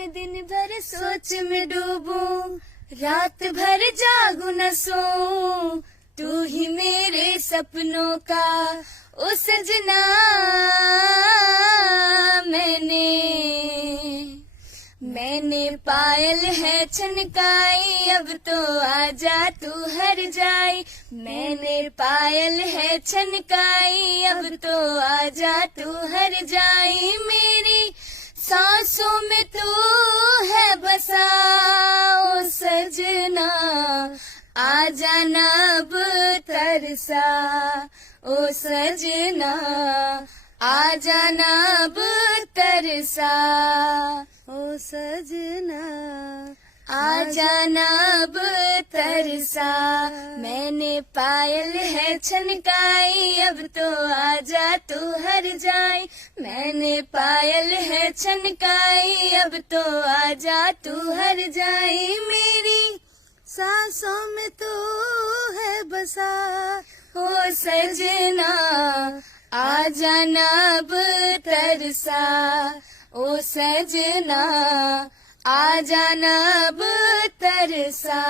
मैं दिन भर सोच में डूबूं, रात भर जागूं न सोऊं, तू ही मेरे सपनों का ओ सजना। मैंने पायल है छनकाई, अब तो आजा तू हर जाई। मैंने पायल है छनकाई, अब तो आजा तू हर जाई। मेरी सांसों में तू है बसा ओ सजना, आ जाना अब तरसा ओ सजना, आ जाना अब तरसा ओ सजना, आ जाना अब तरसा। मैंने पायल है छनकाई, अब तो आजा तू हर जाई। मैंने पायल है छनकाई, अब तो आजा तू हर जाई। मेरी सांसों में तू है बसा ओ सजना, आ जाना अब तरसा ओ सजना, आ जाना अब तरसा।